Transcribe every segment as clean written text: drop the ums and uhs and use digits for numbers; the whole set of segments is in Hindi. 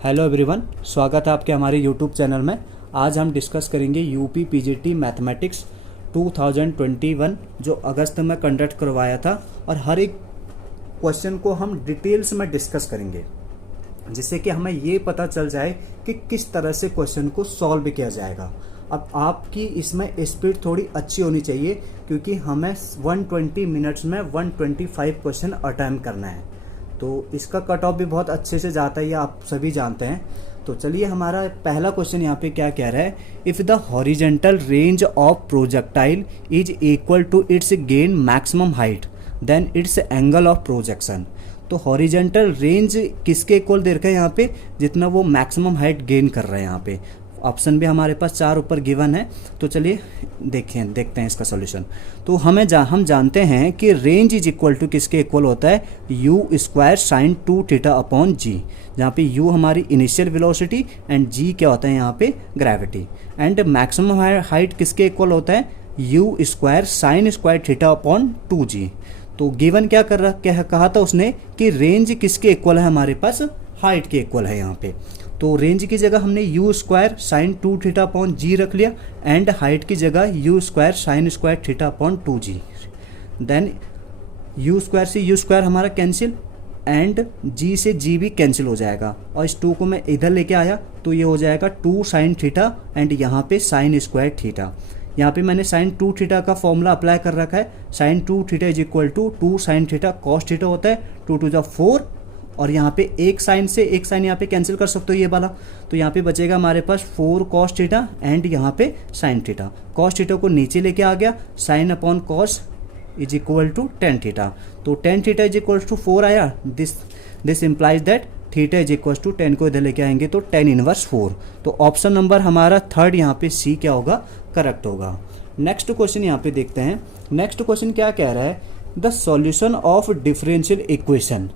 हेलो एवरीवन, स्वागत है आपके हमारे यूट्यूब चैनल में। आज हम डिस्कस करेंगे यूपी पीजीटी मैथमेटिक्स 2021 जो अगस्त में कंडक्ट करवाया था, और हर एक क्वेश्चन को हम डिटेल्स में डिस्कस करेंगे जिससे कि हमें ये पता चल जाए कि किस तरह से क्वेश्चन को सॉल्व किया जाएगा। अब आपकी इसमें स्पीड थोड़ी अच्छी होनी चाहिए क्योंकि हमें 120 मिनट्स में 125 क्वेश्चन अटेम्प्ट करना है, तो इसका कट ऑफ भी बहुत अच्छे से जाता है, ये आप सभी जानते हैं। तो चलिए, हमारा पहला क्वेश्चन यहाँ पे क्या कह रहा है, if the horizontal range of projectile is equal to its gain maximum height then its angle of projection. तो हॉरिजेंटल रेंज किसके इक्वल दे रखा है यहाँ पे, जितना वो मैक्सिमम हाइट गेन कर रहा है। यहाँ पे ऑप्शन भी हमारे पास 4 ऊपर गिवन है। तो चलिए देखते हैं इसका सॉल्यूशन। तो हम जानते हैं कि रेंज इज इक्वल टू किसके इक्वल होता है, u square sine 2 theta upon g, जहाँ पे यू हमारी इनिशियल वेलोसिटी एंड जी क्या होता है यहाँ पे ग्रेविटी। एंड मैक्सिमम हाइट किसके इक्वल होता है, u square sine square theta upon 2g। तो गिवन क्या कहा था उसने कि रेंज किसके इक्वल है, हमारे पास हाइट के इक्वल है यहाँ पे। तो रेंज की जगह हमने u square sine 2 theta upon g रख लिया, एंड हाइट की जगह u square sine square theta upon 2g। Then u square से यू स्क्वायर हमारा कैंसिल, एंड जी से जी भी कैंसिल हो जाएगा, और इस 2 को मैं इधर लेके आया तो ये हो जाएगा 2 साइन थीटा, एंड यहाँ पे साइन स्क्वायर थीटा। यहाँ पे मैंने साइन 2 थीटा का फॉर्मूला अप्लाई कर रखा है, sine 2 theta is equal to 2 sine theta cos theta होता है, 2 टू द 4, और यहाँ पे एक साइन से एक साइन यहाँ पे कैंसिल कर सकते हो ये वाला। तो यहाँ पे बचेगा हमारे पास 4 कॉस थीटा एंड यहाँ पे साइन थीटा। कॉस थीटा को नीचे लेके आ गया, sine upon cos is equal to tan theta. तो tan theta is equal to 4 आया, this implies that theta is equal to 10 को इधर लेके आएंगे तो 10 इनवर्स 4। तो ऑप्शन नंबर हमारा थर्ड यहाँ पे सी क्या होगा, करेक्ट होगा। नेक्स्ट क्वेश्चन यहाँ पे देखते हैं। नेक्स्ट क्वेश्चन क्या कह रहा है, the solution of differential equation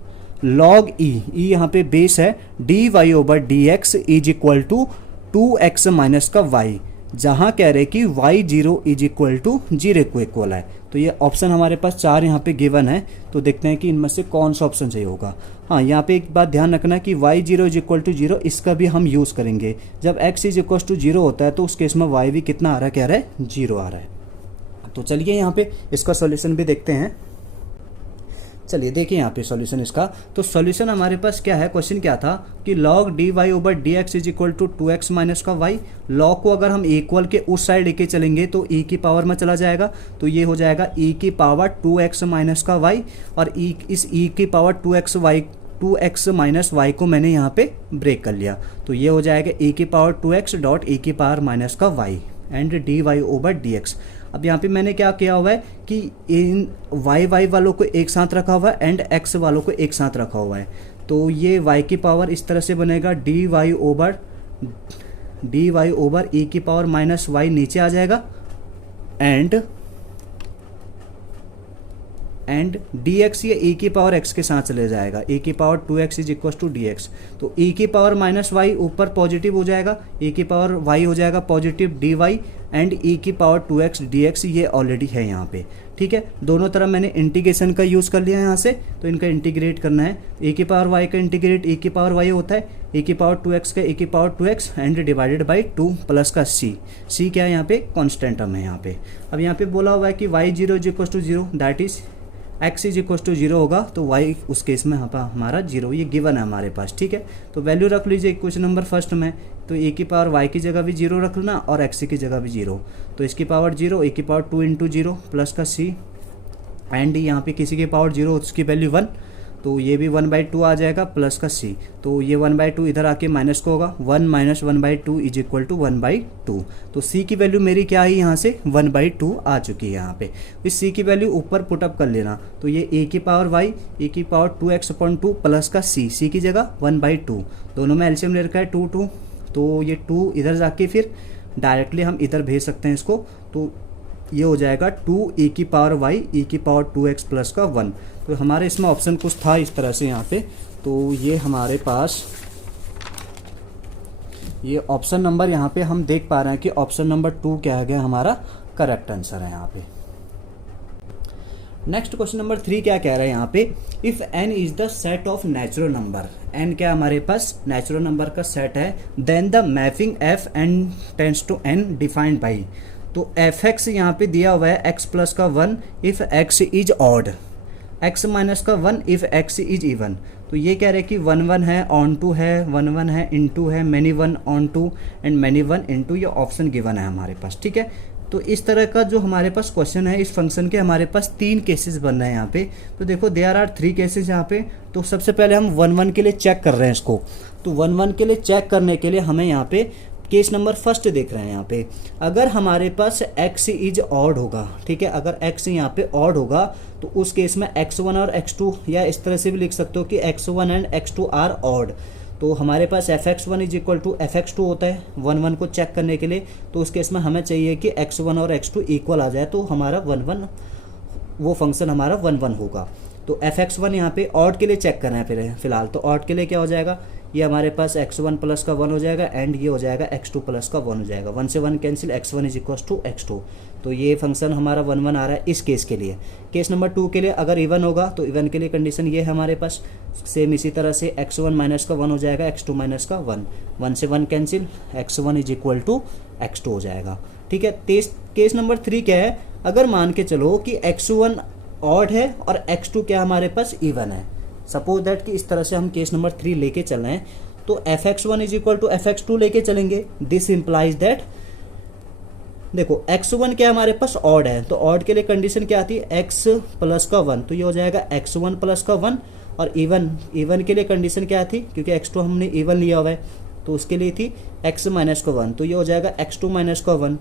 log e यहाँ पे बेस है, d Y over D x is equal to 2x minus का y, जहाँ कह रहे कि y0 इज इक्वल टू 0 को इक्वल है। तो ये ऑप्शन हमारे पास 4 यहाँ पे गिवन है, तो देखते हैं कि इनमें से कौन सा ऑप्शन सही होगा। हाँ, यहाँ पे एक बात ध्यान रखना कि y0 इज इक्वल टू 0, इसका भी हम यूज़ करेंगे। जब x इज इक्वल टू 0 होता है तो उस केस में y भी कितना आ रहा है, कह रहा है 0 आ रहा है। तो चलिए यहाँ पे इसका सोल्यूशन भी देखते हैं। चलिए देखिए यहाँ पे सॉल्यूशन इसका। तो सॉल्यूशन हमारे पास क्या है, क्वेश्चन क्या था कि log dy over D x is equal to 2x minus का y। log को अगर हम इक्वल के उस साइड लेके चलेंगे तो e की पावर में चला जाएगा, तो ये हो जाएगा e की पावर 2x माइनस का y, और इस e की पावर 2x माइनस y को मैंने यहाँ पे ब्रेक कर लिया, तो ये हो जाएगा e की पावर 2x डॉट e की पावर माइनस का y and D Y over D X. अब यहाँ पे मैंने क्या किया हुआ है कि इन y वालों को एक साथ रखा हुआ है एंड x वालों को एक साथ रखा हुआ है, तो ये y की पावर इस तरह से बनेगा डी वाई ओवर e की पावर माइनस y नीचे आ जाएगा, एंड dx ये e की पावर x के साथ चले जाएगा, e की power 2x is equal to dx। तो e की पावर माइनस y ऊपर पॉजिटिव हो जाएगा, e की पावर y हो जाएगा पॉजिटिव dy, एंड e की पावर 2x dx ये ऑलरेडी है यहाँ पे। ठीक है, दोनों तरफ मैंने इंटीग्रेशन का यूज़ कर लिया है यहाँ से, तो इनका इंटीग्रेट करना है। e की पावर y का इंटीग्रेट e की पावर y होता है, e की पावर 2x का e की power 2x and divided by 2 plus का c क्या है यहाँ पे, कॉन्स्टेंट टर्म है यहाँ पे। अब यहाँ पे बोला हुआ है कि y0 is equal to 0, that is x is equal to 0 होगा, तो y उस केस में यहाँ पर हमारा 0, ये गिवन है हमारे पास। ठीक है, तो वैल्यू रख लीजिए क्वेश्चन नंबर फर्स्ट में, तो e की पावर y की जगह भी 0 रख लेना और x की जगह भी 0, तो इसकी पावर 0, e की पावर 2 इंटू 0 प्लस का c, एंड यहाँ पे किसी की पावर 0 उसकी वैल्यू 1, तो ये भी 1/2 आ जाएगा प्लस का c, तो ये 1/2 इधर आके माइनस को होगा, 1 माइनस 1/2 इज इक्वल टू 1/2। तो c की वैल्यू मेरी क्या है, यहाँ से 1/2 आ चुकी है यहाँ पे। इस c की वैल्यू ऊपर पुटअप कर लेना, तो ये e की पावर y e की पावर 2x अपॉन 2 प्लस का c की जगह 1/2, दोनों में एलसीएम ले रखा है 2, तो ये 2 इधर जाके फिर डायरेक्टली हम इधर भेज सकते हैं इसको, तो ये हो जाएगा 2 e की पावर y e की पावर 2x प्लस का 1। तो हमारे इसमें ऑप्शन कुछ था इस तरह से यहाँ पे, तो ये हमारे पास ये ऑप्शन नंबर यहाँ पे हम देख पा रहे हैं कि ऑप्शन नंबर 2 क्या है गया हमारा करेक्ट आंसर है यहाँ पे। नेक्स्ट क्वेश्चन नंबर 3 क्या कह रहा है यहाँ पे, if n is the set of natural number, n क्या हमारे पास नेचुरल नंबर का सेट है, then the mapping f n tends to n defined by, तो एफ एक्स यहाँ पे दिया हुआ है x प्लस का 1 if x is odd, x minus का 1 इफ x इज इवन। तो ये कह रहे हैं कि 1 1 है, ऑन टू है, 1 1 है, इनटू है, many 1 onto and many 1 into, ये ऑप्शन गिवन है हमारे पास। ठीक है, तो इस तरह का जो हमारे पास क्वेश्चन है, इस फंक्शन के हमारे पास 3 केसेस बन रहे हैं यहाँ पे। तो देखो देयर आर 3 केसेस यहाँ पे। तो सबसे पहले हम 1 1 के लिए चेक कर रहे हैं इसको। तो 1 1 के लिए चेक करने के लिए हमें यहाँ पे केस नंबर फर्स्ट देख रहे हैं यहाँ पे। अगर हमारे पास x इज ऑड होगा, ठीक है, अगर x यहाँ पे ऑड होगा तो उस केस में x1 और x2, या इस तरह से भी लिख सकते हो कि x1 and x2 are odd, तो हमारे पास fx1 is equal to fx2 होता है 1 1 को चेक करने के लिए। तो उस केस में हमें चाहिए कि x1 और x2 इक्वल आ जाए, तो हमारा 1 1 वो फंक्शन हमारा 1 1 होगा। तो fx1 यहाँ पे ऑड के लिए चेक करना है फिलहाल। तो ऑड के लिए क्या हो जाएगा, ये हमारे पास x1 प्लस का 1 हो जाएगा एंड ये हो जाएगा x2 प्लस का 1 हो जाएगा। 1 से 1 cancel, x1 is equal to x2। तो ये फंक्शन हमारा 1 1 आ रहा है इस केस के लिए। केस नंबर 2 के लिए अगर इवन होगा तो इवन के लिए कंडीशन ये है हमारे पास, सेम इसी तरह से x1 माइनस का 1 हो जाएगा, x2 माइनस का 1, 1 से 1 cancel, x1 is equal to x2 हो जाएगा। ठीक है, केस नंबर 3 क्या है, अगर मान के चलो कि x1 ऑड है और x2 क्या हमारे पास इवन है, सपोज दैट कि इस तरह से हम केस नंबर 3 लेके चल रहे हैं, तो fx1 is equal to fx2 लेके चलेंगे। दिस इंप्लाइज दैट, देखो x1 क्या हमारे पास ऑड है, तो ऑड के लिए कंडीशन क्या आती है, x प्लस का 1, तो ये हो जाएगा x1 प्लस का 1। और इवन के लिए कंडीशन क्या थी, क्योंकि x2 हमने इवन लिया हुआ है तो उसके लिए थी x माइनस का 1, तो ये हो जाएगा x2 माइनस का 1,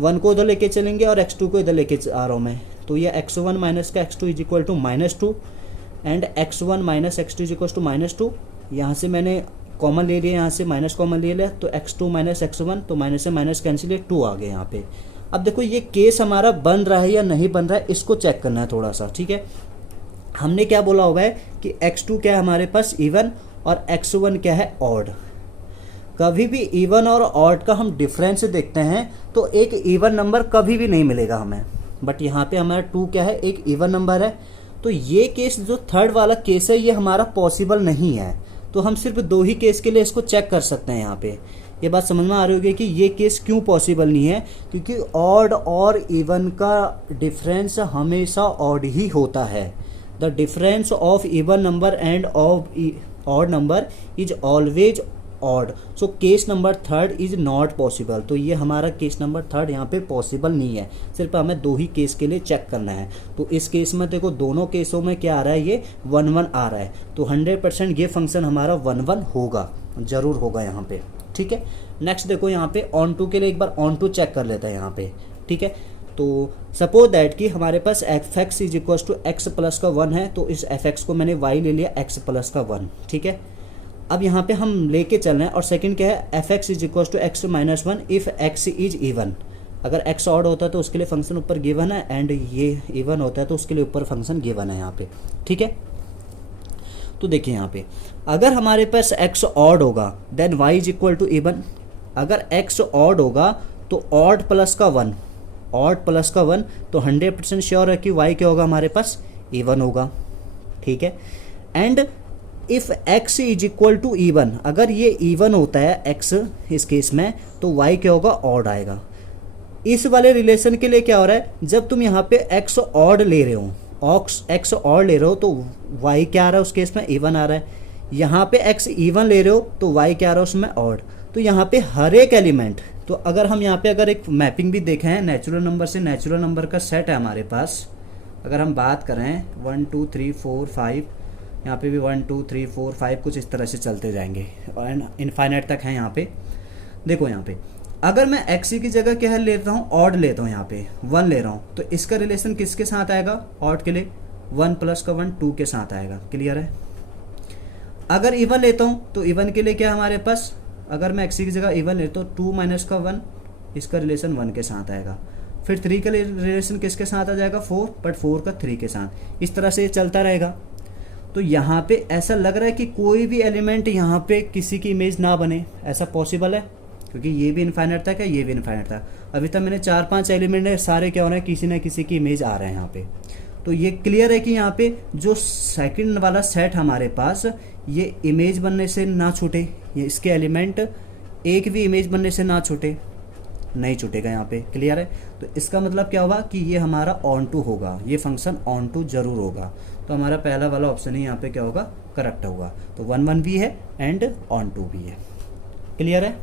1 को उधर लेके चलेंगे और x2 को इधर लेके आ रहा हूँ मैं, तो ये x1 माइनस का x2 is equal to -2 and x1 minus x2 is equal to -2। यहाँ से मैंने कॉमन ले लिया, यहाँ से माइनस कॉमन ले लिया, तो x2 माइनस x1, तो माइनस से माइनस कैंसिल, 2 आ गए यहाँ पे। अब देखो ये केस हमारा बन रहा है या नहीं बन रहा है, इसको चेक करना है थोड़ा सा। ठीक है, हमने क्या बोला हुआ है कि x2 क्या है हमारे पास इवन और x1 क्या है ऑड। कभी भी इवन और ऑड का हम डिफरेंस देखते हैं तो एक इवन नंबर कभी भी नहीं मिलेगा हमें, बट यहाँ पे हमारा 2 क्या है, एक इवन नंबर है। तो ये केस जो थर्ड वाला केस है ये हमारा पॉसिबल नहीं है, तो हम सिर्फ 2 ही केस के लिए इसको चेक कर सकते हैं। यहाँ पे ये बात समझ में आ रही होगी कि ये केस क्यों पॉसिबल नहीं है, क्योंकि ऑड और इवन का डिफरेंस हमेशा ऑड ही होता है। The difference of even number end of odd number is always odd, so case number 3 is not possible. तो ये हमारा केस नंबर 3 यहाँ पे पॉसिबल नहीं है, सिर्फ हमें 2 ही केस के लिए चेक करना है। तो इस केस में देखो दोनों केसों में क्या आ रहा है, ये 1 1 आ रहा है, तो 100% ये फंक्शन हमारा 1 1 होगा, जरूर होगा यहाँ पे। ठीक है, नेक्स्ट देखो यहाँ पे ऑन टू के लिए एक बार ऑन टू चेक कर लेते हैं यहाँ पे। ठीक है, तो सपोज दैट कि हमारे पास f x is equal to x plus का 1 है, तो इस एफ एक्स को मैंने वाई ले लिया एक्स प्लस का 1। ठीक है, अब यहाँ पे हम लेके चल रहे हैं, और सेकंड क्या है, F x is equal to X minus 1 if X is even. अगर एक्स ऑड होता है तो उसके लिए फंक्शन ऊपर गिवन है, एंड ये इवन होता है तो उसके लिए ऊपर फंक्शन गिवन है यहाँ पे। ठीक है, तो देखिए यहाँ पे अगर हमारे पास x ऑड होगा then y is equal to even. अगर x ऑड होगा तो ऑड प्लस का 1, ऑड प्लस का 1, तो 100% श्योर है कि y क्या होगा हमारे पास इवन होगा। ठीक है, and if x is equal to even, अगर ये इवन होता है x इस केस में, तो y क्या होगा ऑड आएगा। इस वाले रिलेशन के लिए क्या हो रहा है, जब तुम यहाँ पे x ऑड ले रहे हो, x ऑड ले रहे हो, तो y क्या आ रहा है उस केस में इवन आ रहा है। यहाँ पे x इवन ले रहे हो तो y क्या आ रहा है उसमें ऑड। तो यहाँ पे हर एक एलिमेंट, तो अगर हम यहाँ पे अगर एक मैपिंग भी देखें हैं, नेचुरल नंबर से नेचुरल नंबर का सेट है हमारे पास, अगर हम बात करें 1 2 3 4 5, यहाँ पे भी 1 2 3 4 5 कुछ इस तरह से चलते जाएंगे और इनफाइनाइट तक है। यहाँ पे देखो, यहाँ पे अगर मैं x की जगह क्या लेता हूँ, ऑड लेता हूँ, यहाँ पे 1 ले रहा हूँ, तो इसका रिलेशन किसके साथ आएगा, ऑड के लिए 1 प्लस का 1 2 के साथ आएगा। क्लियर है। अगर इवन लेता हूँ तो इवन के लिए क्या हमारे पास, अगर मैं x की जगह इवन लेता हूँ 2 माइनस का 1, इसका रिलेशन 1 के साथ आएगा। फिर 3 का रिलेशन किसके साथ आ जाएगा, 4, बट 4 का 3 के साथ, इस तरह से ये चलता रहेगा। तो यहाँ पे ऐसा लग रहा है कि कोई भी एलिमेंट यहाँ पे किसी की इमेज ना बने, ऐसा पॉसिबल है, क्योंकि ये भी इनफाइनाइट था, क्या ये भी इनफाइनाइट था। अभी तक मैंने 4 5 एलिमेंट है, सारे क्या हो रहे हैं, किसी ना किसी की इमेज आ रहे हैं यहाँ पे। तो ये क्लियर है कि यहाँ पे जो सेकंड वाला सेट हमारे पास ये इमेज बनने से ना छूटे, ये इसके एलिमेंट एक भी इमेज बनने से ना छूटे, नहीं छूटेगा यहाँ पे, क्लियर है। तो इसका मतलब क्या होगा कि ये हमारा ऑन टू होगा, ये फंक्शन ऑन टू जरूर होगा। तो हमारा पहला वाला ऑप्शन ही यहाँ पे क्या होगा, करेक्ट होगा। तो 1 1 भी है एंड ऑन टू भी है, क्लियर है।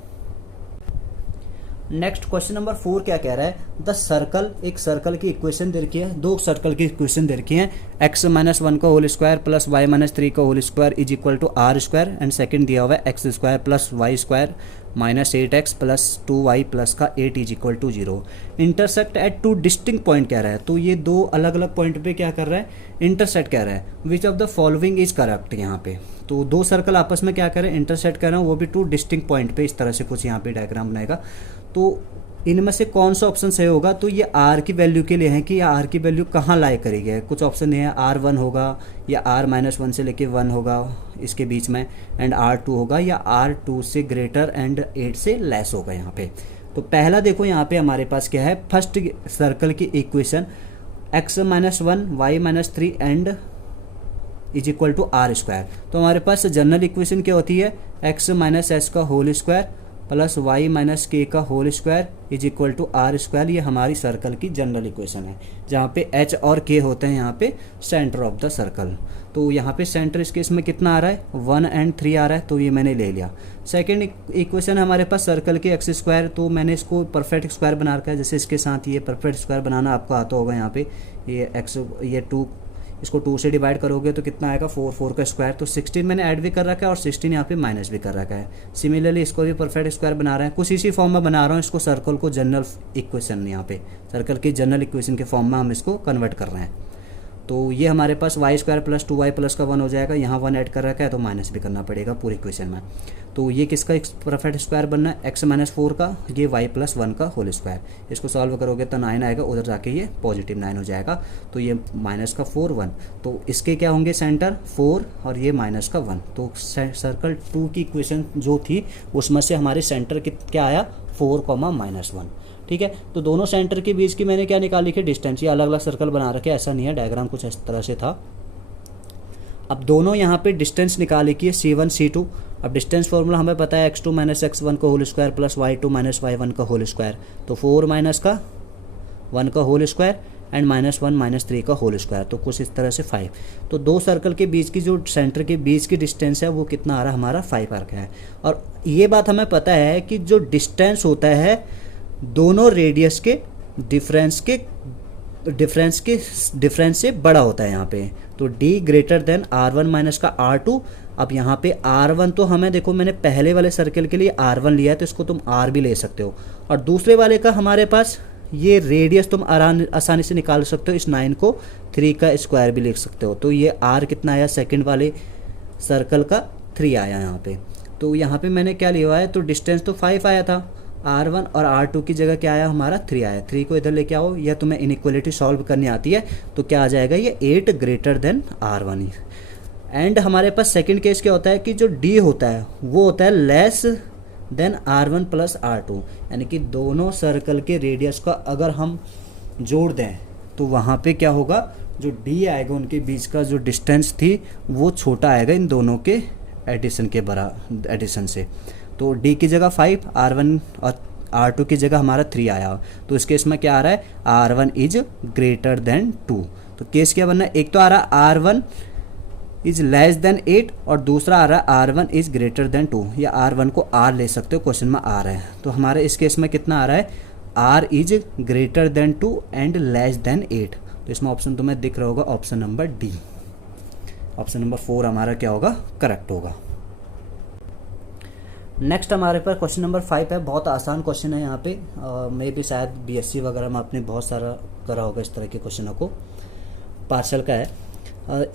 नेक्स्ट क्वेश्चन नंबर 4 क्या कह रहा है, द सर्कल, एक सर्कल की इक्वेशन दे रखी है, दो सर्कल की इक्वेशन दे रखी है, x माइनस 1 का whole square plus y minus 3 का whole square is equal to R square, and second दिया हुआ है x square plus Y square minus 8x plus 2y plus का 8 is equal to 0। Intersect at two distinct point कह रहा है, तो ये दो अलग अलग पॉइंट पे क्या कर रहा है, इंटरसेक्ट कह रहा है। विच of the following is correct, यहाँ पे तो दो सर्कल आपस में क्या कर रहे हैं, इंटरसेक्ट कर रहे हैं, वो भी टू डिस्टिंक्ट पॉइंट पे, इस तरह से कुछ यहाँ पे डायग्राम बनाएगा। तो इनमें से कौन सा ऑप्शन सही होगा, तो ये आर की वैल्यू के लिए है कि आर की वैल्यू कहाँ लाई करेगी है। कुछ ऑप्शन है R1 होगा या R-1 से लेके 1 होगा इसके बीच में, एंड R2 होगा, या R2 से ग्रेटर एंड 8 से लेस होगा यहाँ पे। तो पहला देखो यहाँ पे हमारे पास क्या है, फर्स्ट सर्कल की equation x minus 1 Y minus 3 and is equal to R square. तो हमारे पास जनरल इक्वेशन क्या होती है, x माइनस एस का whole square plus Y minus K का whole square is equal to R square. ये हमारी सर्कल की जनरल इक्वेशन है, जहाँ पे h और k होते हैं यहाँ पे सेंटर ऑफ द सर्कल। तो यहाँ पे सेंटर इस केस में कितना आ रहा है, 1 एंड 3 आ रहा है, तो ये मैंने ले लिया। सेकेंड इक्वेशन है हमारे पास सर्कल की एक्स स्क्वायर, तो मैंने इसको परफेक्ट स्क्वायर बना रखा है, जैसे इसके साथ ये परफेक्ट स्क्वायर बनाना आपको आता होगा। यहाँ पे ये एक्स, ये 2, इसको 2 से डिवाइड करोगे तो कितना आएगा, 4, 4 का स्क्वायर। तो 16 मैंने ऐड भी कर रखा है और 16 यहाँ पे माइनस भी कर रखा है। सिमिलरली इसको भी परफेक्ट स्क्वायर बना रहे हैं, कुछ इसी फॉर्म में बना रहा हूँ इसको, सर्कल को जनरल इक्वेशन, यहाँ पे सर्कल की जनरल इक्वेशन के फॉर्म में हम इसको कन्वर्ट कर रहे हैं। तो ये हमारे पास y square plus 2y plus का 1 हो जाएगा, यहाँ 1 ऐड कर रखा है तो माइनस भी करना पड़ेगा पूरी इक्वेशन में। तो ये किसका एक परफेक्ट स्क्वायर बनना है, x माइनस 4 का, ये y प्लस 1 का होल स्क्वायर। इसको सॉल्व करोगे तो 9 आएगा, उधर जाके ये पॉजिटिव 9 हो जाएगा। तो ये माइनस का 4 1, तो इसके क्या होंगे सेंटर 4 और ये माइनस का 1। तो सर्कल 2 की इक्वेशन जो थी उसमें से हमारे सेंटर क्या आया, 4, -1। ठीक है, तो दोनों सेंटर के बीच की मैंने क्या निकाली कि डिस्टेंस। ये अलग अलग सर्कल बना रखे, ऐसा नहीं है, डायग्राम कुछ इस तरह से था। अब दोनों यहाँ पे डिस्टेंस निकाले कि C1 C2। अब डिस्टेंस फार्मूला हमें पता है x2 माइनस x1 का whole square plus y2 minus y1 का होल स्क्वायर। तो 4 माइनस का 1 का होल स्क्वायर एंड -1 -3 का होल स्क्वायर, तो कुछ इस तरह से 5। तो दो सर्कल के बीच की जो सेंटर के बीच की डिस्टेंस है वो कितना आ रहा है, हमारा 5 आ रहा है। और ये बात हमें पता है कि जो डिस्टेंस होता है दोनों रेडियस के डिफरेंस से बड़ा होता है यहाँ पे। तो d greater than R1 minus का R2। अब यहाँ पे R1 तो हमें देखो, मैंने पहले वाले सर्कल के लिए R1 लिया है, तो इसको तुम R भी ले सकते हो। और दूसरे वाले का हमारे पास ये रेडियस तुम आसानी से निकाल सकते हो, इस 9 को 3 का स्क्वायर भी लिख सकते हो। तो ये R कितना आया, सेकंड वाले सर्कल का 3 आया यहाँ पे। तो यहाँ पे मैंने क्या लिया है, तो डिस्टेंस तो 5 आया था, R1 और R2 की जगह क्या आया हमारा 3 आया। 3 को इधर लेके आओ, या तुम्हें इनइक्वालिटी सॉल्व करनी आती है तो क्या आ जाएगा, ये 8 ग्रेटर देन R1। एंड हमारे पास सेकंड केस क्या होता है कि जो D होता है वो होता है less than R1 plus R2, यानी कि दोनों सर्कल के रेडियस का अगर हम जोड़ दें तो वहाँ पे क्या होगा, जो D आएगा उनके बीच का जो डिस्टेंस थी वो छोटा आएगा इन दोनों के एडिशन से। तो D की जगह 5, R1 और R2 की जगह हमारा 3 आया। तो इस केस में क्या आ रहा है, R1 इज ग्रेटर देन 2। तो केस क्या बनना है, एक तो आ रहा है R1 इज लेस देन 8 और दूसरा आ रहा है R1 इज ग्रेटर देन 2, या R1 को R ले सकते हो, क्वेश्चन में R है। तो हमारे इस केस में कितना आ रहा है, R is greater than 2 and less than 8। तो इसमें ऑप्शन तुम्हें दिख रहा होगा, option number D। Option number 4 हमारा क्या होगा, करेक्ट होगा। नेक्स्ट हमारे पास क्वेश्चन नंबर 5 है, बहुत आसान क्वेश्चन है। यहाँ पे मे भी शायद BSc वगैरह में आपने बहुत सारा करा होगा इस तरह के क्वेश्चनों को, पार्शल का है।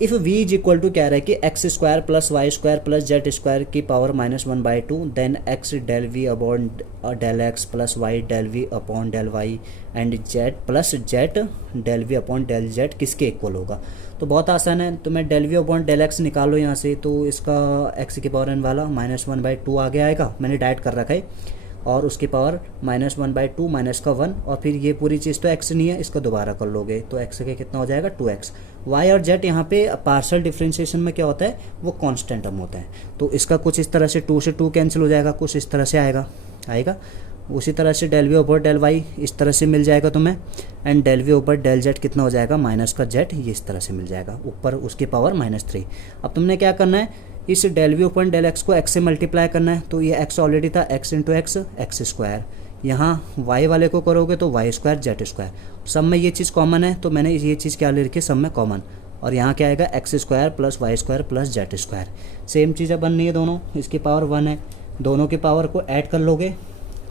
If v is equal to कह रहा है कि x square plus Y square plus Z square की power -1/2, then x del v upon del x plus y del v upon del y and z plus z del v upon del z किसके इक्वल होगा। तो बहुत आसान है, तो मैं del v upon del x निकालो यहाँ से, तो इसका एक्स की पावर n वाला -1/2 आगे आएगा, मैंने डाइट कर रखा है। और उसकी पावर -1/2 माइनस का 1, और फिर ये पूरी चीज़ तो x नहीं है, इसका दोबारा कर लोगे तो x के कितना हो जाएगा 2x। y और z यहाँ पे पार्शियल डिफरेंशिएशन में क्या होता है, वो कांस्टेंट टर्म होता है, तो इसका कुछ इस तरह से 2 से 2 कैंसिल हो जाएगा, कुछ इस तरह से आएगा। उसी तरह से del V over del Y इस तरह से मिल जाएगा तुम्हें, and del V over del Z कितना हो जाएगा माइनस का जेड, ये इस तरह से मिल जाएगा, ऊपर उसकी पावर -3। अब तुमने क्या करना है, इस del V open del X को एक्स से मल्टीप्लाई करना है, तो ये एक्स ऑलरेडी था, X into X X square, यहाँ वाई वाले को करोगे तो वाई स्क्वायर जेड स्क्वायर, सब में ये चीज़ कॉमन है तो मैंने ये चीज़ क्या ले रखी है, सब में कॉमन, और यहाँ क्या आएगा X square plus Y square plus Z square, same चीज़ें बन रही है दोनों, इसकी पावर 1 है, दोनों की पावर को ऐड कर लोगे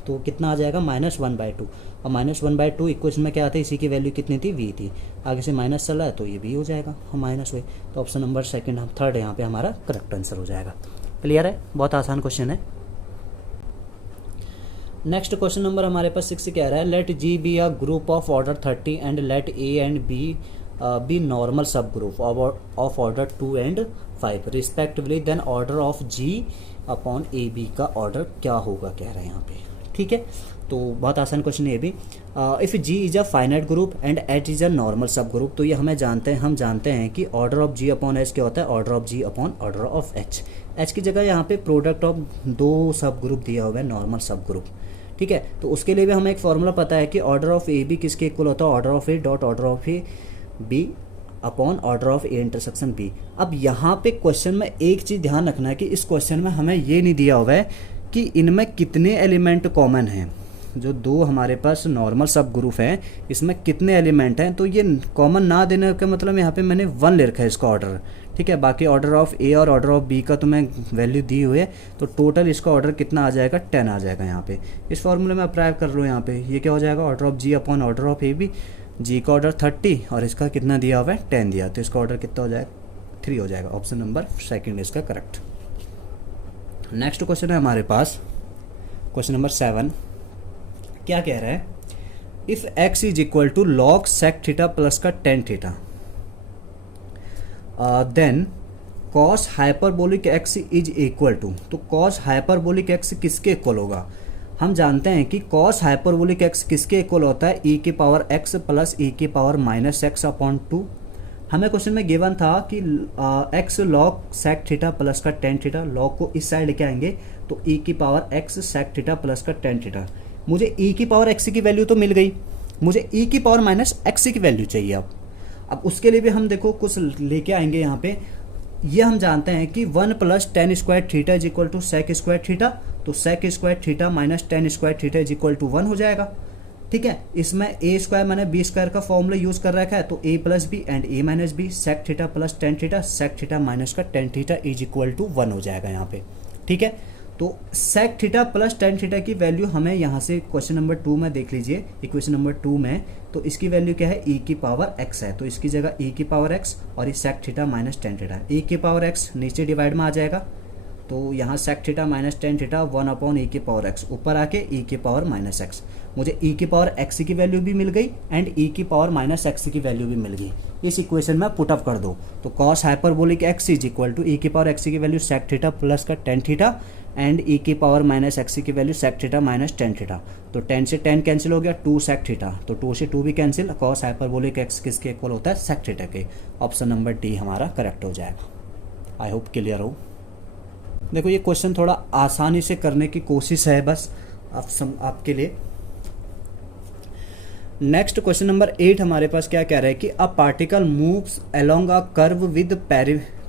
तो कितना आ जाएगा -1/2, और -1/2 इक्वेशन में क्या आता है, इसी की वैल्यू कितनी थी, v थी, आगे से माइनस चल रहा है तो ये भी हो जाएगा माइनस हुए, तो ऑप्शन नंबर सेकंड हम थर्ड यहाँ पे हमारा करेक्ट आंसर हो जाएगा। क्लियर है, बहुत आसान क्वेश्चन है। नेक्स्ट क्वेश्चन नंबर हमारे पास 6 कह रहा है, let G be a group of order 30 and let A and B normal subgroup of order 2 and 5 respectively, then order of G upon A B का ऑर्डर क्या होगा कह रहे हैं यहाँ पे। ठीक है, तो बहुत आसान क्वेश्चन है ये भी। If G is a finite group and H is a normal subgroup, तो ये हम जानते हैं कि order of G upon H क्या होता है, order of G upon order of H. H की जगह यहाँ पे प्रोडक्ट ऑफ 2 सब ग्रुप दिया हुआ है, नॉर्मल सब ग्रुप। ठीक है, तो उसके लिए भी हमें एक फॉर्मूला पता है कि ऑर्डर ऑफ ए बी किसके इक्वल होता है, order of A dot order of A B upon order of A intersection B. अब यहाँ पे क्वेश्चन में एक चीज़ ध्यान रखना है कि इस क्वेश्चन में हमें ये नहीं दिया हुआ है कि इनमें कितने एलिमेंट कॉमन हैं, जो 2 हमारे पास नॉर्मल सब ग्रुप हैं इसमें कितने एलिमेंट हैं, तो ये कॉमन ना देने का मतलब यहाँ पे मैंने 1 ले रखा है इसका ऑर्डर। ठीक है, बाकी ऑर्डर ऑफ ए और ऑर्डर ऑफ बी का तो मैं वैल्यू दी हुई है, तो टोटल इसका ऑर्डर कितना आ जाएगा 10 आ जाएगा यहाँ पे। इस फॉर्मूले में अप्लाई कर लो, यहाँ पे ये क्या हो जाएगा, order of G upon order of A B, G का ऑर्डर 30 और इसका कितना दिया हुआ है 10 दिया, तो इसका ऑर्डर कितना हो जाएगा 3 हो जाएगा, ऑप्शन नंबर सेकंड इसका करेक्ट। नेक्स्ट क्वेश्चन है हमारे पास क्वेश्चन नंबर 7, क्या कह रहा है, if x is equal to log sec theta plus का tan theta, then cos hyperbolic x is equal to, तो cos हाइपरबोलिक x किसके इक्वल होगा, हम जानते हैं कि cos हाइपरबोलिक x किसके इक्वल होता है, e की पावर x प्लस e की पावर -x अपॉन 2। हमें क्वेश्चन में गिवन था कि x log sec theta plus का tan थीटा, log को इस साइड लेके आएंगे तो e की power x sec theta plus का tan थीटा। मुझे e की पावर x की वैल्यू तो मिल गई, मुझे e की पावर -x की वैल्यू चाहिए। अब उसके लिए भी हम देखो कुछ लेके आएंगे यहाँ पे, ये हम जानते हैं कि 1 plus tan square theta is equal to sec square theta, तो sec square theta minus tan square theta is equal to 1 हो जाएगा। ठीक है, इसमें a स्क्वायर मैंने b स्क्वायर का फॉर्मूला यूज कर रखा है, तो a प्लस B and a minus B, sec theta plus tan theta, sec theta minus का tan theta is equal to 1 हो जाएगा यहाँ पे। ठीक है, तो sec theta plus tan theta की वैल्यू हमें यहाँ से क्वेश्चन नंबर 2 में देख लीजिए, इक्वेशन नंबर 2 में, तो इसकी वैल्यू क्या है, e की पावर x है, तो इसकी जगह e की पावर x और ये sec theta minus tan theta, e की पावर x नीचे डिवाइड में आ जाएगा, तो यहाँ sec theta minus tan theta 1 upon e की पावर x, ऊपर आके e की पावर -x, मुझे e की पावर x की वैल्यू भी मिल गई एंड e की पावर -x की वैल्यू भी मिल गई। इस इक्वेशन में पुट अप कर दो, तो cos hyperbolic x is equal to e की पावर x की वैल्यू sec थीटा प्लस का tan थीटा एंड e की पावर -x की value sec theta minus tan theta, तो 10 से 10 कैंसिल हो गया, 2 sec थीटा, तो 2 से 2 भी कैंसिल, cos हाइपरबोलिक x किसके इक्वल होता है, sec थीटा के। ऑप्शन नंबर डी हमारा करेक्ट हो जाएगा। आई होप क्लियर हो। देखो ये क्वेश्चन थोड़ा आसानी से करने की कोशिश है बस आपके लिए। नेक्स्ट क्वेश्चन नंबर 8 हमारे पास क्या कह रहा है कि a particle moves along a curve with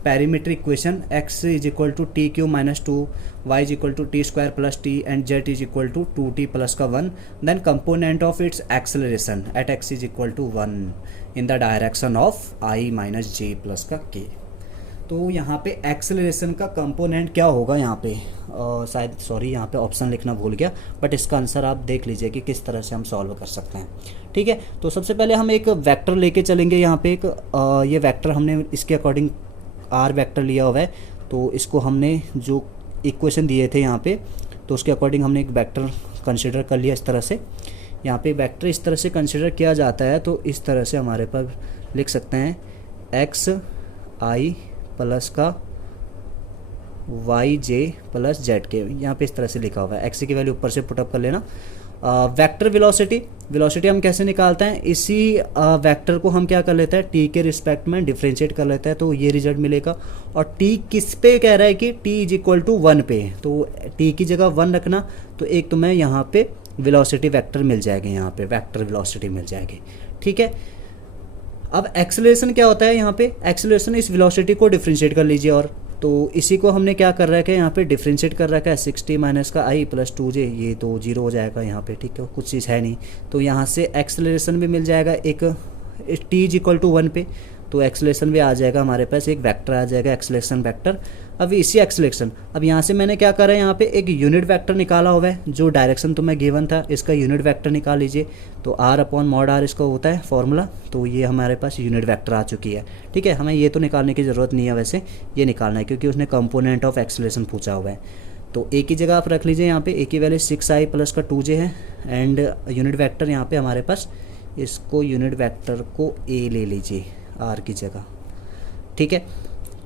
parametric equation x is equal to t cube minus 2, y is equal to t square plus t and z is equal to 2t plus का 1, then component of its acceleration at x is equal to 1 in the direction of i minus j plus का k। तो यहाँ पे एक्सेलरेशन का कंपोनेंट क्या होगा, यहाँ पे शायद सॉरी यहाँ पे ऑप्शन लिखना भूल गया, बट इसका आंसर आप देख लीजिए कि किस तरह से हम सॉल्व कर सकते हैं। ठीक है, तो सबसे पहले हम एक वेक्टर लेके चलेंगे, यहाँ पे एक ये वेक्टर हमने इसके अकॉर्डिंग आर वेक्टर लिया हुआ है, तो इसको हमने जो इक्वेशन दिए थे यहाँ पे, तो उसके अकॉर्डिंग हमने एक वेक्टर कंसिडर कर लिया इस तरह से। यहाँ पे वेक्टर इस तरह से कंसिडर किया जाता है, तो इस तरह से हमारे पास लिख सकते हैं एक्स आई प्लस का वाई जे प्लस जेड के, यहाँ पे इस तरह से लिखा हुआ है। एक्स की वैल्यू ऊपर से पुटअप कर लेना। वेक्टर वेलोसिटी, वेलोसिटी हम कैसे निकालते हैं, इसी वेक्टर को हम क्या कर लेते हैं, टी के रिस्पेक्ट में डिफ्रेंशिएट कर लेते हैं, तो ये रिजल्ट मिलेगा। और टी किस पे कह रहा है कि टी इज इक्वल टू 1 पे, तो टी की जगह 1 रखना, तो एक तुम्हें यहाँ पे वेलोसिटी वेक्टर मिल जाएगी, यहाँ पे वेक्टर वेलोसिटी मिल जाएगी। ठीक है, अब एक्सेलरेशन क्या होता है, यहाँ पे एक्सेलरेशन इस वेलोसिटी को डिफ्रेंशिएट कर लीजिए। और तो इसी को हमने क्या कर रखा है, यहाँ पे डिफ्रेंशिएट कर रखा है 60 माइनस का आई प्लस 2j, ये तो जीरो हो जाएगा यहाँ पे। ठीक है, कुछ चीज़ है नहीं, तो यहाँ से एक्सेलरेशन भी मिल जाएगा एक t इज इक्वल टू 1 पे, तो एक्सेलरेशन भी आ जाएगा हमारे पास, एक वेक्टर आ जाएगा एक्सेलरेशन वेक्टर। अब इसी एक्सेलरेशन, अब यहाँ से मैंने क्या करा है, यहाँ पे एक यूनिट वेक्टर निकाला हुआ है, जो डायरेक्शन तुम्हें गिवन था इसका यूनिट वेक्टर निकाल लीजिए। तो r अपॉन मॉड r इसका होता है फॉर्मूला, तो ये हमारे पास यूनिट वेक्टर आ चुकी है। ठीक है, हमें ये तो निकालने की ज़रूरत नहीं है, वैसे ये निकालना है क्योंकि उसने कंपोनेंट ऑफ एक्सेलरेशन पूछा हुआ है। तो a की जगह आप रख लीजिए, यहाँ पे a की वैल्यू 6i प्लस का 2j है, एंड यूनिट वेक्टर यहाँ पे हमारे पास, इसको यूनिट वेक्टर को a ले लीजिए r की जगह। ठीक है,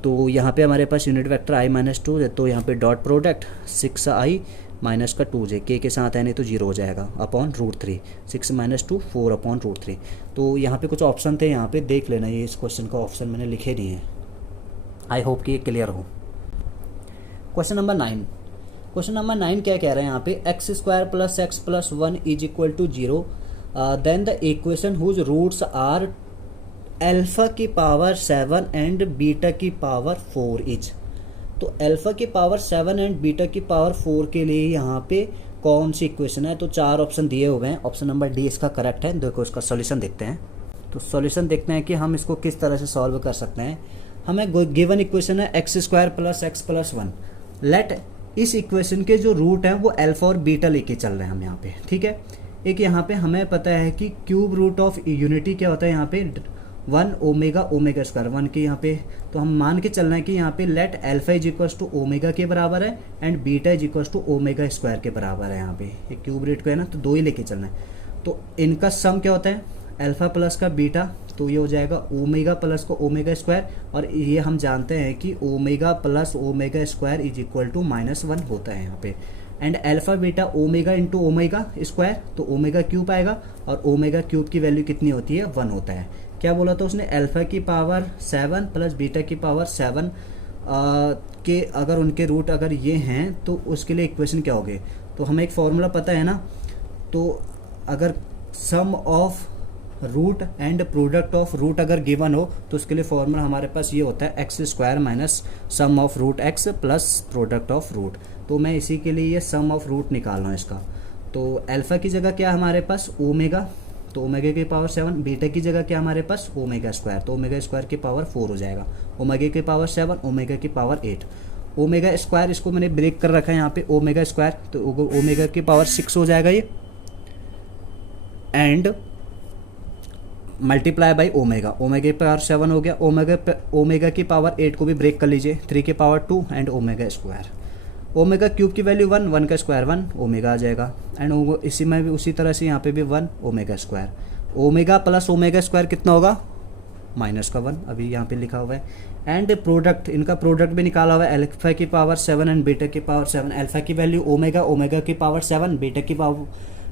तो यहाँ पे हमारे पास यूनिट वेक्टर i माइनस 2 है, तो यहाँ पे डॉट प्रोडक्ट 6i माइनस का 2j, के साथ है नहीं तो जीरो हो जाएगा, अपॉन √3, 6 माइनस 2 4 अपॉन √3। तो यहाँ पे कुछ ऑप्शन थे, यहाँ पे देख लेना, ये इस क्वेश्चन का ऑप्शन मैंने लिखे नहीं है। आई होप कि ये क्लियर हो। क्वेश्चन नंबर 9, क्वेश्चन नंबर 9 क्या कह रहे हैं यहाँ पे, x square plus x plus 1 is equal to 0, then the equation whose roots are alpha की पावर 7 एंड बीटा की पावर 4 इज। तो अल्फा की पावर 7 एंड बीटा की पावर 4 के लिए यहाँ पे कौन सी इक्वेशन है, तो 4 ऑप्शन दिए हुए हैं, ऑप्शन नंबर डी इसका करेक्ट है। देखो इसका सॉल्यूशन देखते हैं, तो सॉल्यूशन देखते हैं कि हम इसको किस तरह से सॉल्व कर सकते हैं। हमें गिवन इक्वेशन है x square plus x plus 1, let इस इक्वेशन के जो रूट हैं वो अल्फा और बीटा लेके चल रहे हैं हम यहाँ पे। ठीक है, एक यहाँ पे हमें पता है कि क्यूब रूट ऑफ यूनिटी क्या होता है, यहाँ पे 1 ओमेगा ओमेगा स्क्वायर 1 के यहाँ पे, तो हम मान के चलना है कि यहाँ पे let alpha is equals to omega के बराबर है and beta is equals to omega square के बराबर है। यहाँ पे एक क्यूब रूट को है ना, तो 2 ही लेके चलना है। तो इनका सम क्या होता है, अल्फा प्लस का बीटा, तो ये हो जाएगा ओमेगा प्लस को ओमेगा स्क्वायर, और ये हम जानते हैं कि omega plus omega square is equal to -1 होता है यहाँ पे। And alpha beta omega into omega square, तो ओमेगा क्यूब आएगा, और ओमेगा क्यूब की वैल्यू कितनी होती है, 1 होता है। क्या बोला था उसने, अल्फा की पावर 7 प्लस बीटा की पावर 7 के अगर उनके रूट अगर ये हैं तो उसके लिए इक्वेशन क्या होगी, तो हमें एक फॉर्मूला पता है ना, तो अगर sum of root and product of root अगर गिवन हो तो उसके लिए फॉर्मूला हमारे पास ये होता है x square minus sum of root x plus product of root. तो मैं इसी के लिए ये सम ऑफ रूट निकाल रहा हूँ इसका। तो अल्फा की जगह क्या हमारे पास ओमेगा, तो ओमेगा की पावर 7, बीटा की जगह क्या हमारे पास ओमेगा स्क्वायर, तो ओमेगा स्क्वायर की पावर 4 हो जाएगा, ओमेगा की पावर 7 ओमेगा की पावर 8, ओमेगा स्क्वायर इसको मैंने ब्रेक कर रखा है यहाँ पे ओमेगा स्क्वायर, तो ओमेगा की पावर 6 हो जाएगा ये, and multiply by omega, omega की पावर 7 हो गया, ओमेगा की पावर 8 को भी ब्रेक कर लीजिए, 3 की power 2 and omega square, omega cube की वैल्यू 1, 1 का स्क्वायर 1 ओमेगा आ जाएगा, एंड इसी में भी उसी तरह से यहाँ पे भी 1 omega square, omega plus omega square कितना होगा -1, अभी यहाँ पे लिखा हुआ है। एंड प्रोडक्ट, इनका प्रोडक्ट भी निकाला हुआ है, अल्फा की पावर 7 एंड बीटा की पावर 7, अल्फा की वैल्यू ओमेगा, ओमेगा की पावर 7,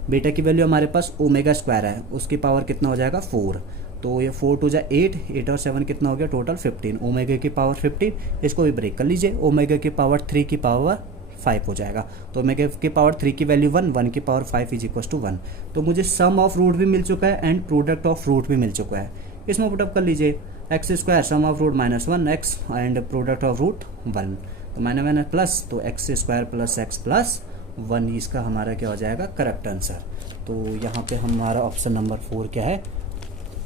बीटा की वैल्यू हमारे पास ओमेगा स्क्वायर है, उसकी पावर कितना हो जाएगा 4, तो ये 4 2 जा 8 और 7 कितना हो गया टोटल 15, ओमेगा की पावर 15, इसको भी ब्रेक कर लीजिए, ओमेगा की पावर 3 की पावर 5 हो जाएगा, तो ओमेगा की पावर 3 की वैल्यू 1, 1 की पावर 5 इज इक्वल टू 1। तो मुझे सम ऑफ रूट भी मिल चुका है एंड प्रोडक्ट ऑफ रूट भी मिल चुका है, इसमें पुटअप कर लीजिए, x square sum of root -1 x and product of root 1, तो मैंने प्लस, तो x square plus x plus 1 इसका हमारा क्या हो जाएगा करेक्ट आंसर। तो यहाँ पे हमारा ऑप्शन नंबर 4 क्या है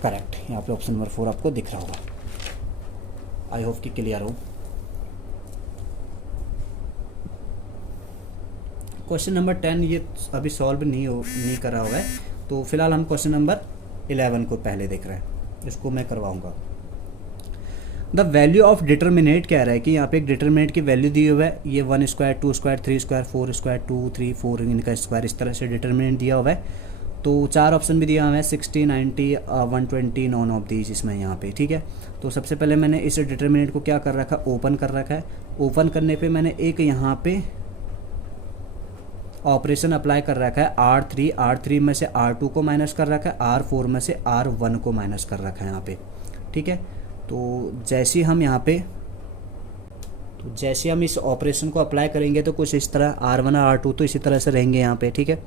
करेक्ट, यहाँ पे ऑप्शन नंबर 4 आपको दिख रहा होगा। आई होप कि क्लियर हो। क्वेश्चन नंबर 10 ये अभी सॉल्व नहीं करा हुआ है, तो फिलहाल हम क्वेश्चन नंबर 11 को पहले देख रहे हैं, इसको मैं करवाऊंगा। द वैल्यू ऑफ डिटर्मिनेट कह रहा है कि यहाँ पे एक डिटर्मिनेट की वैल्यू दी हुआ है, ये 1 स्क्वायर 2 स्क्वायर 3 स्क्वायर 4 स्क्वायर 2 3 4 इनका स्क्वायर, इस तरह से डिटर्मिनेट दिया हुआ है। तो 4 ऑप्शन भी दिया हुआ है 60 90 120 नॉन ऑफ दीज इसमें यहाँ पे, ठीक है। तो सबसे पहले मैंने इस डिटर्मिनेट को क्या कर रखा है ओपन कर रखा है, ओपन करने पे मैंने एक यहाँ पे ऑपरेशन अप्लाई कर रखा है R3 में से R2 को माइनस कर रखा है, R4 में से R1 को माइनस कर रखा है यहाँ पे, ठीक है। तो जैसे हम इस ऑपरेशन को अप्लाई करेंगे तो कुछ इस तरह R1 और R2 तो इसी तरह से रहेंगे यहाँ पे, ठीक है।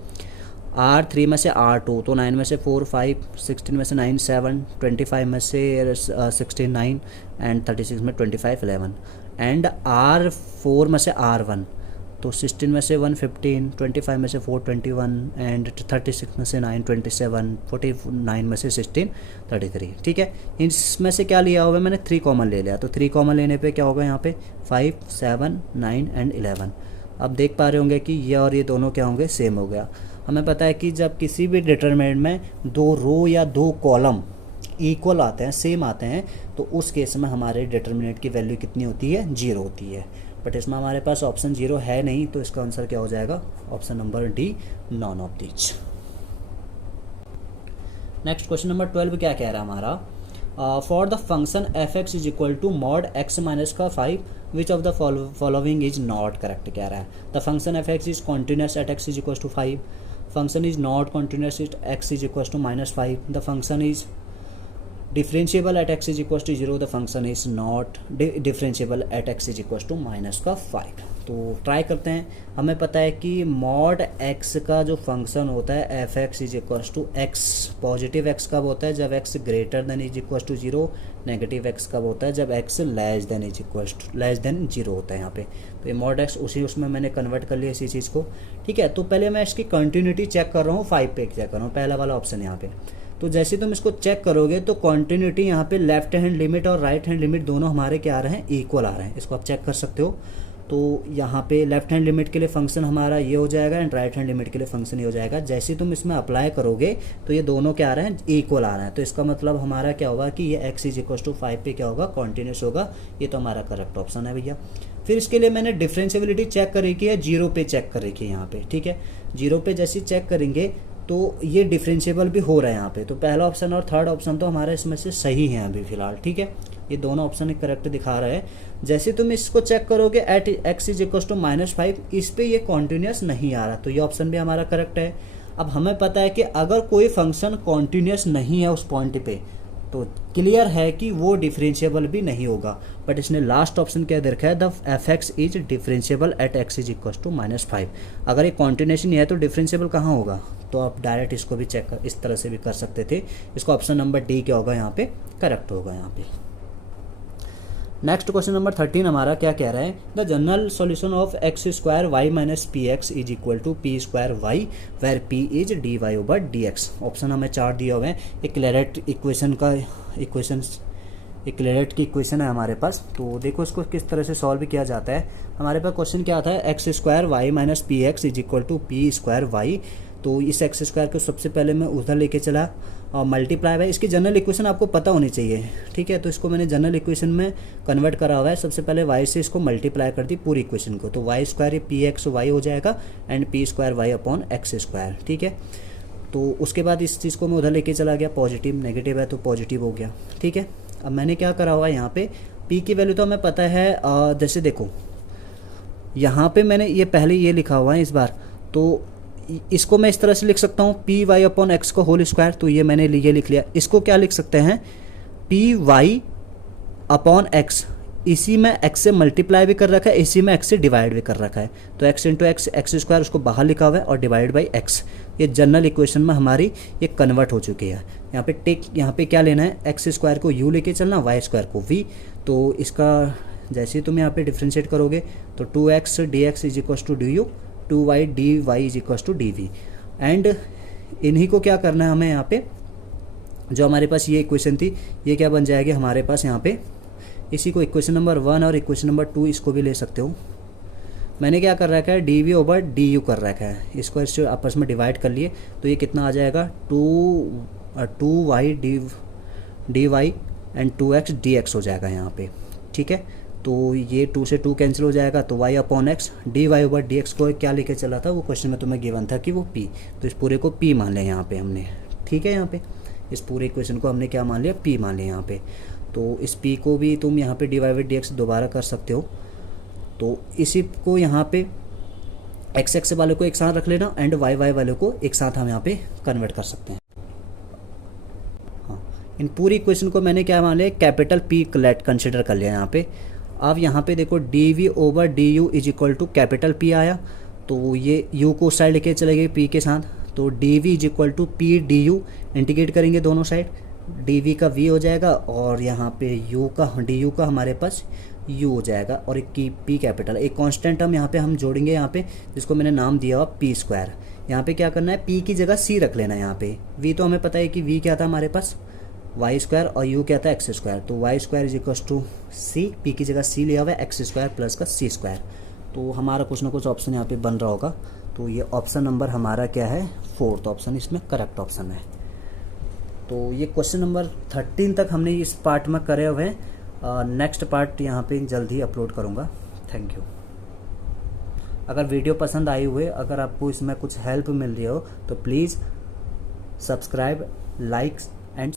R3 में से R2 तो 9 में से 4 5, 16 में से 9 7, 25 में से 16 9 एंड 36 में 25 11 एंड R4 में से R1 तो 16 में से 1 15, 25 में से 4 21 एंड 36 में से 9 27, 49 में से 16 33, ठीक है। इसमें से क्या लिया हुआ है मैंने 3 कॉमन ले लिया, तो 3 कॉमन लेने पे क्या होगा यहाँ पे 5 7 9 एंड 11। अब देख पा रहे होंगे कि ये और ये दोनों क्या होंगे, सेम हो गया। हमें पता है कि जब किसी भी डिटरमिनेंट में 2 रो या 2 कॉलम इक्वल आते हैं, सेम आते हैं, तो उस केस में हमारे डिटरमिनेंट की वैल्यू कितनी होती है, 0 होती है। बट इसमें हमारे पास ऑप्शन 0 है नहीं, तो इसका आंसर क्या हो जाएगा, option number D, none of these. Next question number 12 क्या कह रहा है हमारा, for the function F x is equal to mod x minus का 5 which of the following is not correct कह रहा है। The function F x is continuous at x is equal to 5, function is not continuous at x is equal to -5, the function is differentiable at x is equal to 0, the function is not differentiable at x is equal to -5। तो ट्राई करते हैं। हमें पता है कि मॉड एक्स का जो फंक्शन होता है F x is equal to x, positive x कब होता है, जब x greater than is equal to 0, negative x कब होता है, जब एक्स लेस देन 0 होता है यहाँ पे। तो ये मॉड एक्स उसमें मैंने कन्वर्ट कर लिया इसी चीज़ को, ठीक है। तो पहले मैं इसकी कंटिन्यूटी चेक कर रहा हूँ, 5 पे चेक कर रहा हूँ, पहला वाला ऑप्शन यहाँ पे। तो जैसे तुम इसको चेक करोगे तो कंटिन्यूटी यहाँ पे लेफ्ट हैंड लिमिट और राइट हैंड लिमिट दोनों हमारे क्या आ रहे हैं, इक्वल आ रहे हैं। इसको आप चेक कर सकते हो। तो यहाँ पे लेफ्ट हैंड लिमिट के लिए फंक्शन हमारा ये हो जाएगा एंड राइट हैंड लिमिट के लिए फंक्शन ये हो जाएगा। जैसे तुम इसमें अप्लाई करोगे तो ये दोनों क्या आ रहे हैं, इक्वल आ रहे हैं। तो इसका मतलब हमारा क्या होगा कि ये x इज इक्वल टू 5 पे क्या होगा, कॉन्टिन्यूस होगा। ये तो हमारा करेक्ट ऑप्शन है भैया। फिर इसके लिए मैंने डिफरेंशिएबिलिटी चेक कर रखी है, 0 पे चेक कर रखी है यहाँ पे, ठीक है। 0 पे जैसे चेक करेंगे तो ये डिफरेंशिएबल भी हो रहा है यहाँ पे। तो पहला ऑप्शन और थर्ड ऑप्शन तो हमारा इसमें से सही है अभी फिलहाल, ठीक है। ये दोनों ऑप्शन करेक्ट दिखा रहा है। जैसे तुम इसको चेक करोगे at x is equal to -5, इस पे ये कॉन्टिन्यूस नहीं आ रहा, तो ये ऑप्शन भी हमारा करेक्ट है। अब हमें पता है कि अगर कोई फंक्शन कॉन्टिन्यूस नहीं है उस पॉइंट पे तो क्लियर है कि वो डिफरेंशिएबल भी नहीं होगा। बट इसने लास्ट ऑप्शन क्या दे रखा है, the F x is differentiable at x is equal to -5। अगर ये कॉन्टिन्यूशन नहीं है तो डिफरेंशिएबल कहाँ होगा, तो आप डायरेक्ट इसको भी चेक इस तरह से भी कर सकते थे। इसको ऑप्शन नंबर डी क्या होगा यहाँ पे, करेक्ट होगा यहाँ पे। नेक्स्ट क्वेश्चन नंबर 13 हमारा क्या कह रहा है, the general solution of x square y minus p x is equal to p square y where p is d Y over D x. Option हमें 4 दिए हुए हैं। एक क्लैरेट की इक्वेशन है हमारे पास। तो देखो इसको किस तरह से सॉल्व किया जाता है। हमारे पास क्वेश्चन क्या आता है, x square y minus p x is equal to p square y. तो इस एक्स स्क्वायर को सबसे पहले मैं उधर लेके चला और मल्टीप्लाई बाय, इसकी जनरल इक्वेशन आपको पता होनी चाहिए, ठीक है। तो इसको मैंने जनरल इक्वेशन में कन्वर्ट करा हुआ है। सबसे पहले वाई से इसको मल्टीप्लाई कर दी पूरी इक्वेशन को, तो y square p x y हो जाएगा and p square y upon x square, ठीक है। तो उसके बाद इस चीज़ को मैं उधर लेके चला गया, पॉजिटिव नेगेटिव है तो पॉजिटिव हो गया, ठीक है। अब मैंने क्या करा हुआ है यहाँ पे, पी की वैल्यू तो हमें पता है। जैसे देखो यहाँ पे मैंने ये पहले ये लिखा हुआ है इस बार, तो इसको मैं इस तरह से लिख सकता हूँ पी वाई अपॉन एक्स को होल स्क्वायर। तो ये मैंने ये लिख लिया। इसको क्या लिख सकते हैं, पी वाई अपॉन एक्स, इसी में एक्स से मल्टीप्लाई भी कर रखा है, इसी में एक्स से डिवाइड भी कर रखा है। तो x into X, X square उसको बाहर लिखा हुआ है और डिवाइड बाई एक्स। ये जनरल इक्वेशन में हमारी ये कन्वर्ट हो चुकी है। यहाँ पे क्या लेना है, एक्स स्क्वायर को यू लेके चलना, वाई स्क्वायर को वी। तो इसका जैसे ही तुम यहाँ पे डिफ्रेंशिएट करोगे तो 2x dx is equal to d u, 2y dy is equal to d v. And इन्हीं को क्या करना है हमें यहाँ पे, जो हमारे पास ये इक्वेशन थी ये क्या बन जाएगी हमारे पास यहाँ पे, इसी को इक्वेशन नंबर 1 और इक्वेशन नंबर 2 इसको भी ले सकते हो। मैंने क्या कर रखा है, d v over d u कर रखा है, इसको इससे आपस में डिवाइड कर लिए। तो ये कितना आ जाएगा, 2y D Y and 2x dx हो जाएगा यहाँ पे, ठीक है। तो ये 2 से 2 कैंसिल हो जाएगा, तो y upon x d Y over D x को क्या लेके चला था, वो क्वेश्चन में तुम्हें गिवन था कि वो p, तो इस पूरे को p मान लिया यहाँ पे हमने, ठीक है। यहाँ पे इस पूरे इक्वेशन को हमने क्या मान लिया, p मान लिया यहाँ पे। तो इस p को भी तुम यहाँ पे d y by d x दोबारा कर सकते हो। तो इसी को यहाँ पे एक्स एक्स वाले को एक साथ रख लेना एंड वाई वाई वाले को एक साथ हम यहाँ पे कन्वर्ट कर सकते हैं। हाँ, इन पूरी इक्वेशन को मैंने क्या मान लिया, कैपिटल पी कंसिडर कर लिया यहाँ पे। अब यहाँ पे देखो d v over d u is equal to capital P आया, तो ये यू को उस साइड लेके चले गए पी के साथ, तो d v is equal to P d u, integrate करेंगे दोनों साइड, डी वी का वी हो जाएगा और यहाँ पे यू का डी यू का हमारे पास यू हो जाएगा, और एक की पी कैपिटल, एक कांस्टेंट हम यहाँ पे हम जोड़ेंगे यहाँ पे, जिसको मैंने नाम दिया हुआ पी स्क्वायर। यहाँ पे क्या करना है, पी की जगह सी रख लेना है यहाँ पे। वी तो हमें पता है कि वी क्या था हमारे पास, वाई स्क्वायर, और यू क्या था एक्स स्क्वायर, तो y square is equal to C, P की जगह सी लिया हुआ है, एक्स स्क्वायर प्लस का सी स्क्वायर। तो हमारा कुछ ना कुछ ऑप्शन यहाँ पे बन रहा होगा, तो ये ऑप्शन नंबर हमारा क्या है, 4th ऑप्शन इसमें करेक्ट ऑप्शन है। तो ये क्वेश्चन नंबर 13 तक हमने इस पार्ट में करे हुए हैं। नेक्स्ट पार्ट यहाँ पे जल्द ही अपलोड करूँगा। Thank you. अगर वीडियो पसंद आई हुई, अगर आपको इसमें कुछ हेल्प मिल रही हो तो प्लीज़ सब्सक्राइब, लाइक